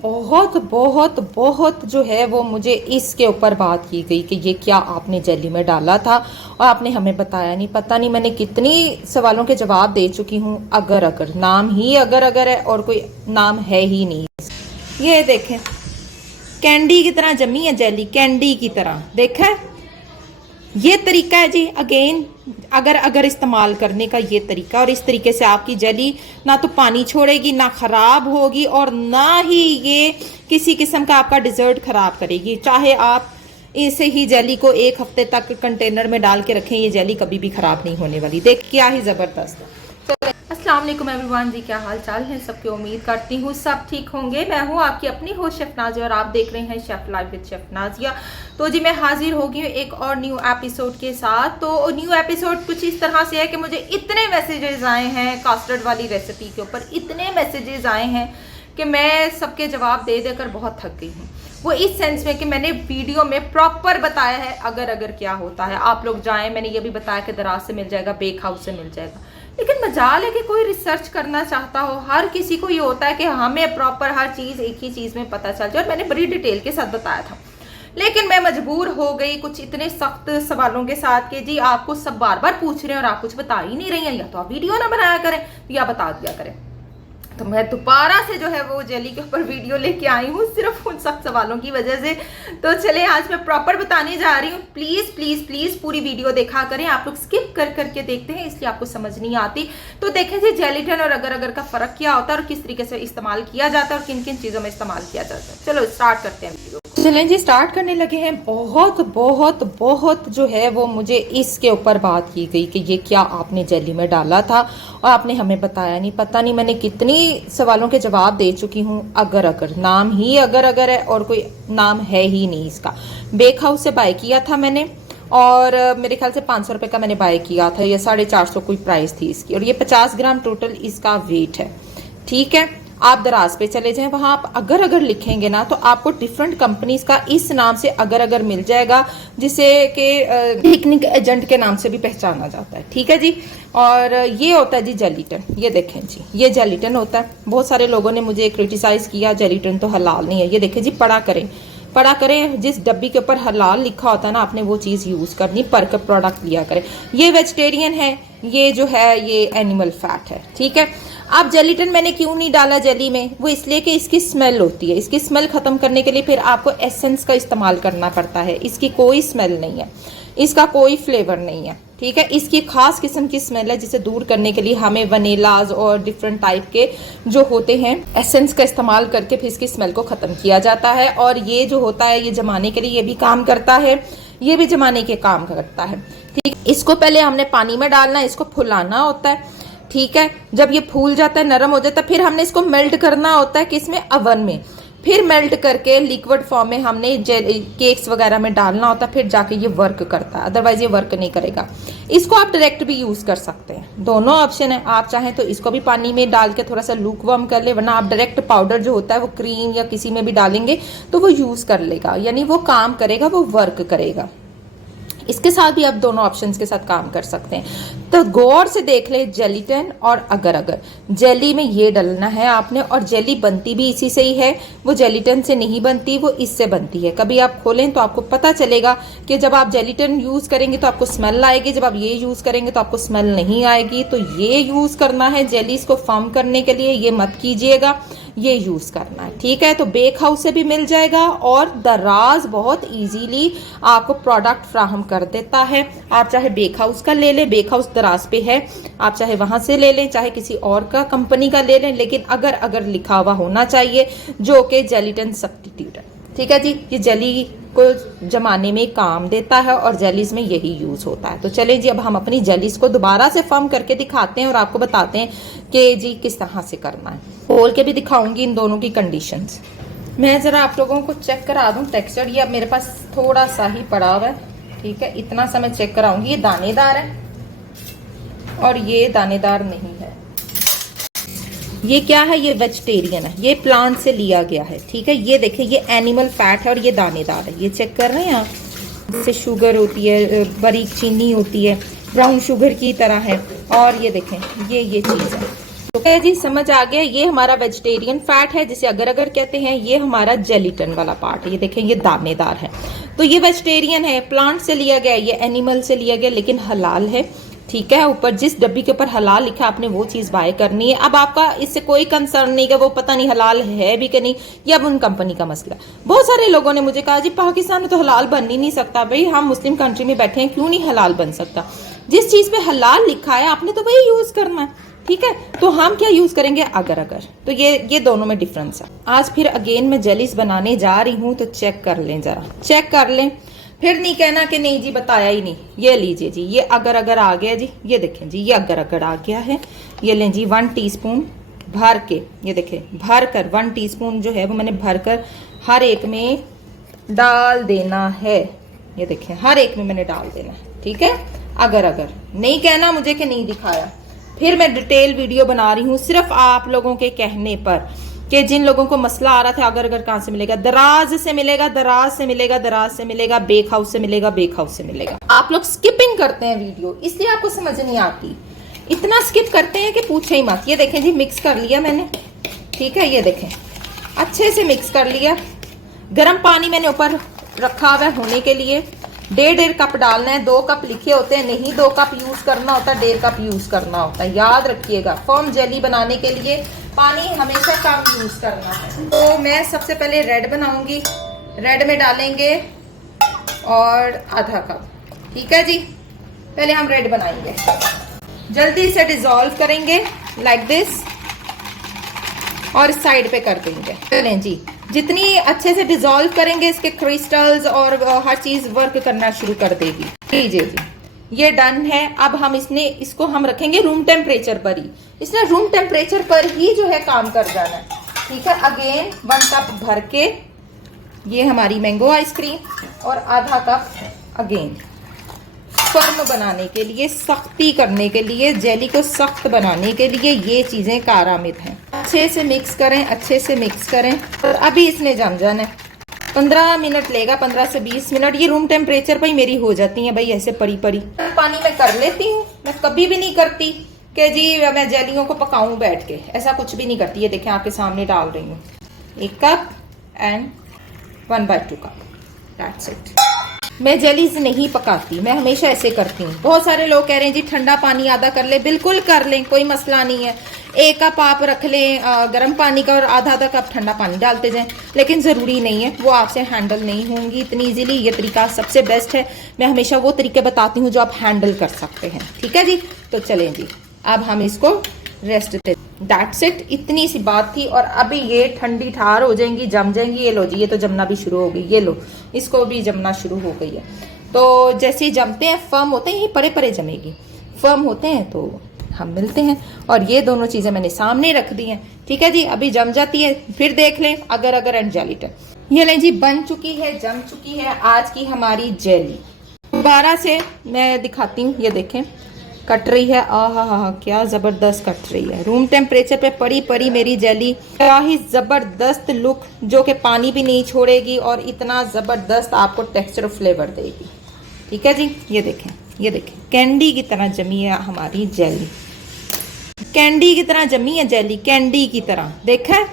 बहुत बहुत बहुत जो है वो मुझे इसके ऊपर बात की गई कि ये क्या आपने जेली में डाला था और आपने हमें बताया नहीं। पता नहीं मैंने कितनी सवालों के जवाब दे चुकी हूँ। अगर अगर नाम ही अगर अगर है और कोई नाम है ही नहीं। ये देखें, कैंडी की तरह जमी है जेली, कैंडी की तरह। देखा है? ये तरीका है जी। अगेन, अगर अगर इस्तेमाल करने का ये तरीका, और इस तरीके से आपकी जेली ना तो पानी छोड़ेगी, ना खराब होगी, और ना ही ये किसी किस्म का आपका डिजर्ट खराब करेगी। चाहे आप इसे ही जेली को एक हफ्ते तक कंटेनर में डाल के रखें, ये जेली कभी भी खराब नहीं होने वाली। देख क्या ही जबरदस्त है। अस्सलाम वालेकुम एवरीवन जी, क्या हाल चाल है सबके। उम्मीद करती हूँ सब ठीक होंगे। मैं हूँ आपकी अपनी होस्ट शेफ नाजिया और आप देख रहे हैं chef life with chef Nazia. तो जी मैं हाजिर हो गई हूँ एक और न्यू एपिसोड के साथ। तो न्यू एपिसोड कुछ इस तरह से है कि मुझे इतने मैसेजेस आए हैं कास्टर्ड वाली रेसिपी के ऊपर, इतने मैसेजेस आए हैं कि मैं सबके जवाब दे देकर बहुत थक गई हूँ। वो इस सेंस में कि मैंने वीडियो में प्रॉपर बताया है अगर अगर क्या होता है। आप लोग जाएं, मैंने ये भी बताया कि दराज से मिल जाएगा, बेक हाउस से मिल जाएगा। लेकिन मजाल है कि कोई रिसर्च करना चाहता हो। हर किसी को ये होता है कि हमें प्रॉपर हर चीज़ एक ही चीज़ में पता चल जाए, और मैंने बड़ी डिटेल के साथ बताया था। लेकिन मैं मजबूर हो गई कुछ इतने सख्त सवालों के साथ कि जी आपको सब बार बार पूछ रहे हैं और आप कुछ बता ही नहीं रही हैं। या तो आप वीडियो ना बनाया करें या बता दिया करें। तो मैं दोबारा से जो है वो जेली के ऊपर वीडियो लेके आई हूँ सिर्फ उन सब सवालों की वजह से। तो चले आज मैं प्रॉपर बताने जा रही हूँ। प्लीज़ प्लीज़ प्लीज़ पूरी वीडियो देखा करें। आप लोग स्किप कर करके देखते हैं इसलिए आपको समझ नहीं आती। तो देखें जी जेलीटन और अगर अगर का फ़र्क क्या होता है और किस तरीके से इस्तेमाल किया जाता है और किन किन चीज़ों में इस्तेमाल किया जाता है। चलो स्टार्ट करते हैं वीडियो। चलें जी स्टार्ट करने लगे हैं। बहुत बहुत बहुत जो है वो मुझे इसके ऊपर बात की गई कि ये क्या आपने जेली में डाला था और आपने हमें बताया नहीं। पता नहीं मैंने कितनी सवालों के जवाब दे चुकी हूँ। अगर अगर नाम ही अगर अगर है और कोई नाम है ही नहीं इसका। बेक हाउस से बाय किया था मैंने, और मेरे ख्याल से 500 रुपये का मैंने बाय किया था, या 450 कोई प्राइस थी इसकी, और ये 50 ग्राम टोटल इसका वेट है। ठीक है, आप दराज पे चले जाएं, वहां आप अगर अगर लिखेंगे ना तो आपको डिफरेंट कंपनीज का इस नाम से अगर अगर मिल जाएगा, जिसे कि पिकनिक एजेंट के नाम से भी पहचाना जाता है। ठीक है जी। और ये होता है जी जेलीटन। ये देखें जी, ये जेलीटन होता है। बहुत सारे लोगों ने मुझे क्रिटिसाइज किया जेलीटन तो हलाल नहीं है। ये देखें जी, पढ़ा करें। जिस डब्बी के ऊपर हलाल लिखा होता है ना, आपने वो चीज़ यूज़ करनी, पर का प्रोडक्ट लिया करें। ये वेजिटेरियन है, ये जो है ये एनिमल फैट है। ठीक है। अब जेलीटन मैंने क्यों नहीं डाला जेली में, वो इसलिए कि इसकी स्मेल होती है। इसकी स्मेल ख़त्म करने के लिए फिर आपको एसेंस का इस्तेमाल करना पड़ता है। इसकी कोई स्मेल नहीं है, इसका कोई फ्लेवर नहीं है। ठीक है, इसकी खास किस्म की स्मेल है जिसे दूर करने के लिए हमें वनीलाज और डिफरेंट टाइप के जो होते हैं एसेंस का इस्तेमाल करके फिर इसकी स्मेल को ख़त्म किया जाता है। और ये जो होता है ये जमाने के लिए ये भी काम करता है, ये भी जमाने के काम करता है। ठीक, इसको पहले हमने पानी में डालना है, इसको फुलाना होता है। ठीक है, जब ये फूल जाता है, नरम हो जाता है, फिर हमने इसको मेल्ट करना होता है किसमें, अवन में। फिर मेल्ट करके लिक्विड फॉर्म में हमने केक्स वगैरह में डालना होता है, फिर जाके ये वर्क करता है, अदरवाइज ये वर्क नहीं करेगा। इसको आप डायरेक्ट भी यूज़ कर सकते हैं, दोनों ऑप्शन है। आप चाहें तो इसको भी पानी में डाल के थोड़ा सा लूक वार्म कर ले, वरना आप डायरेक्ट पाउडर जो होता है वो क्रीम या किसी में भी डालेंगे तो वो यूज़ कर लेगा, यानी वो काम करेगा, वो वर्क करेगा। इसके साथ भी आप दोनों ऑप्शंस के साथ काम कर सकते हैं। तो गौर से देख ले जेलीटन और अगर अगर। जेली में ये डालना है आपने, और जेली बनती भी इसी से ही है, वो जेलीटन से नहीं बनती, वो इससे बनती है। कभी आप खोलें तो आपको पता चलेगा कि जब आप जेलीटन यूज़ करेंगे तो आपको स्मेल आएगी, जब आप ये यूज़ करेंगे तो आपको स्मेल नहीं आएगी। तो ये यूज़ करना है जेलीज को फॉर्म करने के लिए, ये मत कीजिएगा, ये यूज़ करना है। ठीक है, तो बेक हाउस से भी मिल जाएगा और दराज बहुत इजीली आपको प्रोडक्ट फ्राहम कर देता है। आप चाहे बेक हाउस का ले लें, बेक हाउस दराज पे है, आप चाहे वहां से ले लें, चाहे किसी और का कंपनी का ले लें, लेकिन अगर अगर लिखा हुआ होना चाहिए, जो कि जेलीटन सब्स्टिट्यूट है। ठीक है जी, ये जेली को जमाने में काम देता है और जेलीज में यही यूज़ होता है। तो चलें जी, अब हम अपनी जेलीज को दोबारा से फॉर्म करके दिखाते हैं और आपको बताते हैं कि जी किस तरह से करना है। खोल के भी दिखाऊंगी इन दोनों की कंडीशंस। मैं ज़रा आप लोगों को चेक करा दूं टेक्सचर। ये अब मेरे पास थोड़ा सा ही पड़ा हुआ है। ठीक है, इतना सा मैं चेक कराऊंगी। ये दानेदार है और ये दानेदार नहीं है। ये क्या है, ये वेजिटेरियन है, ये प्लांट से लिया गया है। ठीक है, ये देखें, ये एनिमल फैट है और ये दानेदार है। ये चेक कर रहे हैं आप। इससे शुगर होती है, बारीक चीनी होती है, ब्राउन शुगर की तरह है। और ये देखें, ये चीज़ है। तो जी समझ आ गया, ये हमारा वेजिटेरियन फैट है जिसे अगर अगर कहते हैं। ये हमारा जेलिटन वाला पार्ट है, ये देखें ये दानेदार है। तो ये वेजिटेरियन है, प्लांट से लिया गया, ये एनिमल से लिया गया, लेकिन हलाल है। ठीक है, ऊपर जिस डब्बी के ऊपर हलाल लिखा आपने वो चीज बाय करनी है। अब आपका इससे कोई कंसर्न नहीं कि वो पता नहीं हलाल है भी कि नहीं, ये अब उन कंपनी का मसला। बहुत सारे लोगों ने मुझे कहा जी पाकिस्तान में तो हलाल बन ही नहीं सकता। भाई हम मुस्लिम कंट्री में बैठे हैं, क्यों नहीं हलाल बन सकता? जिस चीज पे हलाल लिखा है आपने तो वही यूज करना है। ठीक है, तो हम क्या यूज करेंगे? अगर अगर। तो ये दोनों में डिफरेंस है। आज फिर अगेन मैं जेलीज बनाने जा रही हूँ, तो चेक कर लें, जरा चेक कर लें, फिर नहीं कहना कि नहीं जी बताया ही नहीं। ये लीजिए जी, ये अगर अगर आ गया जी, ये देखें जी, ये अगर अगर आ गया है। ये लें जी 1 टीस्पून भर के, ये देखें भर कर 1 टीस्पून जो है वो मैंने भर कर हर एक में डाल देना है। ये देखें हर एक में मैंने डाल देना है। ठीक है, अगर अगर नहीं कहना मुझे कि नहीं दिखाया। फिर मैं डिटेल वीडियो बना रही हूँ सिर्फ आप लोगों के कहने पर, कि जिन लोगों को मसला आ रहा था अगर अगर कहां से मिलेगा, दराज से मिलेगा, दराज से मिलेगा, दराज से मिलेगा, बेक हाउस से मिलेगा, बेक हाउस से मिलेगा। आप लोग स्किपिंग करते हैं वीडियो, इसलिए आपको समझ नहीं आती। इतना स्किप करते हैं कि पूछे ही मत। ये देखें जी मिक्स कर लिया मैंने। ठीक है, ये देखें अच्छे से मिक्स कर लिया। गर्म पानी मैंने ऊपर रखा हुआ है होने के लिए। 1.5 कप डालना है। 2 कप लिखे होते हैं, नहीं 2 कप यूज करना होता, 1.5 कप यूज करना होता है, याद रखिएगा। फॉर्म जेली बनाने के लिए पानी हमेशा कम यूज करना है। तो मैं सबसे पहले रेड बनाऊंगी। रेड में डालेंगे और आधा कप। ठीक है जी, पहले हम रेड बनाएंगे। जल्दी से डिसॉल्व करेंगे लाइक दिस और साइड पे कर देंगे। चलें जी, जितनी अच्छे से डिसॉल्व करेंगे इसके क्रिस्टल्स और हर चीज वर्क करना शुरू कर देगी। लीजिए जी, ये डन है। अब हम इसको हम रखेंगे रूम टेम्परेचर पर ही। इसने रूम टेम्परेचर पर ही जो है काम कर जाना है। ठीक है, अगेन 1 कप भर के ये हमारी मैंगो आइसक्रीम और आधा कप अगेन फर्म बनाने के लिए, सख्ती करने के लिए, जेली को सख्त बनाने के लिए ये चीजें कारआमद हैं। अच्छे से मिक्स करें, अच्छे से मिक्स करें। और अभी इसने जम जाना है। 15 मिनट लेगा, 15 से 20 मिनट। ये रूम टेम्परेचर पर ही मेरी हो जाती है भाई, ऐसे परी परी। पानी में कर लेती हूँ। मैं कभी भी नहीं करती कि जी मैं जेलियों को पकाऊं बैठ के, ऐसा कुछ भी नहीं करती। ये देखें आपके सामने डाल रही हूँ 1 cup and 1/2 cup, that's it. मैं जेलीज नहीं पकाती, मैं हमेशा ऐसे करती हूँ। बहुत सारे लोग कह रहे हैं जी ठंडा पानी आधा कर ले, बिल्कुल कर लें, कोई मसला नहीं है। 1 कप आप रख लें गर्म पानी का और आधा आधा कप ठंडा पानी डालते जाएं, लेकिन ज़रूरी नहीं है, वो आपसे हैंडल नहीं होंगी इतनी इजीली। ये तरीका सबसे बेस्ट है। मैं हमेशा वो तरीके बताती हूँ जो आप हैंडल कर सकते हैं। ठीक है जी, तो चलें जी, अब हम इसको रेस्ट दे, दैट्स इट। इतनी सी बात थी। और अभी ये ठंडी ठार हो जाएंगी, जम जाएंगी। ये लो जी, ये तो जमना भी शुरू हो गई। ये लो, इसको भी जमना शुरू हो गई है। तो जैसे ही जमते हैं, फर्म होते हैं, ये परे परे जमेगी। फर्म होते हैं तो हम मिलते हैं। और ये दोनों चीजें मैंने सामने रख दी हैं। ठीक है जी, अभी जम जाती है, फिर देख लें अगर अगर एंड जेलीटन। ये लें जी, बन चुकी है, जम चुकी है आज की हमारी जेली। दोबारा से मैं दिखाती हूँ, ये देखें कट रही है। आहा, क्या जबरदस्त कट रही है। रूम टेम्परेचर पे पड़ी पड़ी मेरी जेली, क्या ही जबरदस्त लुक, जो कि पानी भी नहीं छोड़ेगी और इतना जबरदस्त आपको टेक्सचर और फ्लेवर देगी। ठीक है जी, ये देखें, ये देखें कैंडी की तरह जमी है हमारी जेली। कैंडी की तरह जमी है जेली, कैंडी की तरह। देखा,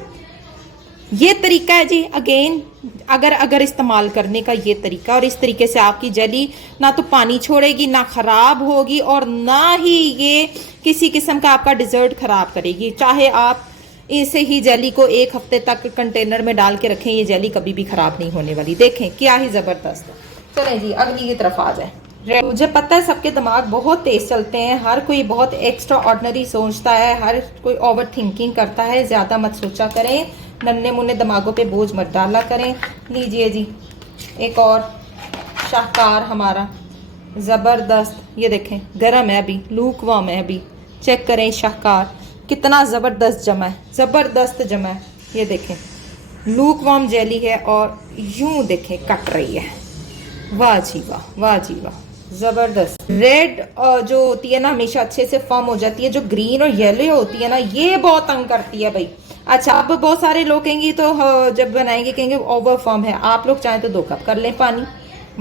ये तरीका है जी अगेन अगर इस्तेमाल करने का, ये तरीका। और इस तरीके से आपकी जेली ना तो पानी छोड़ेगी, ना खराब होगी, और ना ही ये किसी किस्म का आपका डिजर्ट खराब करेगी। चाहे आप इसे ही जेली को 1 हफ्ते तक कंटेनर में डाल के रखें, ये जेली कभी भी खराब नहीं होने वाली। देखें क्या ही जबरदस्त है। चलें जी, अगली की तरफ आ जाए। मुझे पता है सबके दिमाग बहुत तेज चलते हैं, हर कोई बहुत एक्स्ट्रा ऑर्डिनरी सोचता है, हर कोई ओवर थिंकिंग करता है। ज्यादा मत सोचा करें, नन्हे मुन्ने दिमागों पे बोझ मत डाला करें। लीजिए जी, एक और शाहकार हमारा जबरदस्त। ये देखें गरम है अभी, लूकवार्म है अभी। चेक करें शाहकार कितना जबरदस्त जमा है, जबरदस्त जमा है। ये देखें लूकवार्म जेली है और यूं देखें कट रही है। वाह जी वाह, वाह जी वाह, जबरदस्त। रेड जो होती है ना हमेशा अच्छे से फर्म हो जाती है, जो ग्रीन और येलो होती है ना ये बहुत तंग करती है भाई। अच्छा, अब बहुत सारे लोग कहेंगे तो जब बनाएंगे कहेंगे ओवर फर्म है। आप लोग चाहें तो 2 कप कर लें पानी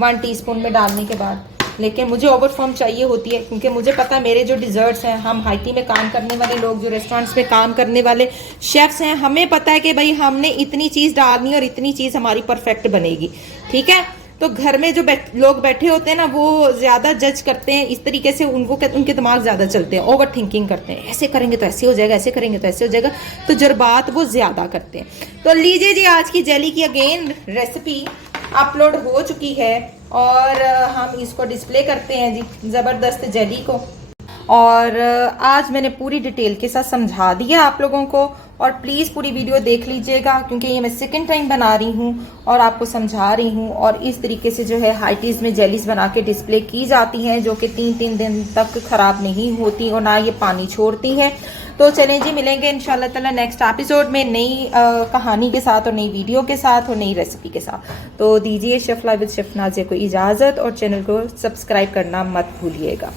1 टीस्पून में डालने के बाद। लेकिन मुझे ओवर फॉर्म चाहिए होती है, क्योंकि मुझे पता है मेरे जो डिजर्ट्स हैं, हम हाईटी में काम करने वाले लोग, जो रेस्टोरेंट्स में काम करने वाले शेफ्स हैं, हमें पता है कि भाई हमने इतनी चीज़ डालनी है और इतनी चीज़ हमारी परफेक्ट बनेगी। ठीक है, तो घर में जो लोग बैठे होते हैं ना, वो ज़्यादा जज करते हैं इस तरीके से, उनके दिमाग ज़्यादा चलते हैं, ओवर थिंकिंग करते हैं, ऐसे करेंगे तो ऐसे हो जाएगा, ऐसे करेंगे तो ऐसे हो जाएगा, तो जज्बात वो ज़्यादा करते हैं। तो लीजिए जी, आज की जेली की अगेन रेसिपी अपलोड हो चुकी है और हम इसको डिस्प्ले करते हैं जी, ज़बरदस्त जेली को। और आज मैंने पूरी डिटेल के साथ समझा दिया आप लोगों को, और प्लीज़ पूरी वीडियो देख लीजिएगा, क्योंकि ये मैं सेकंड टाइम बना रही हूँ और आपको समझा रही हूँ। और इस तरीके से जो है हाईटीज़ में जेलीज बना के डिस्प्ले की जाती हैं, जो कि 3-3 दिन तक ख़राब नहीं होती और ना ये पानी छोड़ती हैं। तो चलें जी, मिलेंगे इंशाल्लाह ताला नेक्स्ट एपिसोड में नई कहानी के साथ और नई वीडियो के साथ और नई रेसिपी के साथ। तो दीजिए chef live with chef Nazia को इजाज़त, और चैनल को सब्सक्राइब करना मत भूलिएगा।